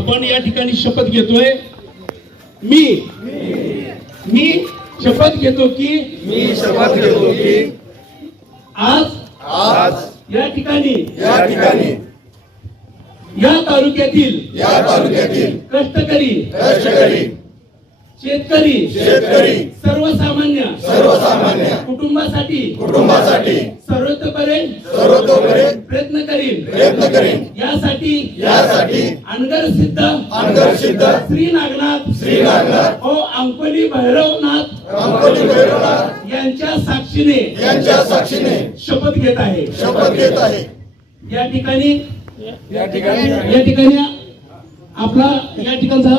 आपण या ठिकाणी शपथ घेतोय मी मी, मी शपथ घेतो की मी शपथ घेतो की।, की आज आज या ठिकाणी या ठिकाणी या तालुक्यातील या तालुक्यातील कष्टकरी कष्टकरी शेतकरी शेतकरी सर्वसामान्य सर्वसामान्य कुटुंबासाठी कुटुंबासाठी सर्वतोपर्यंत सर्वतोपर्यंत प्रयत्न करीन प्रयत्न करीन यासाठी यासाठी अनगर सिद्ध अनगर सिद्ध श्री नागनाथ श्री नागनाथ ओ अंकोली भैरवनाथ अंकोली भैरवनाथ यांच्या साक्षीने यांच्या साक्षीने शपथ घेत आहे शपथ घेत आहे या ठिकाणी या ठिकाणी या ठिकाणी आपला या ठिकाणचा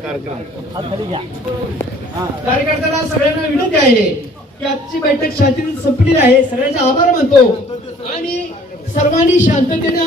कार्यकर्त्यांना सगळ्यांना विनंती आहे की आजची बैठक शातीतून संपली आहे सगळ्यांचा आभार मानतो आणि सर्वांनी शांततेने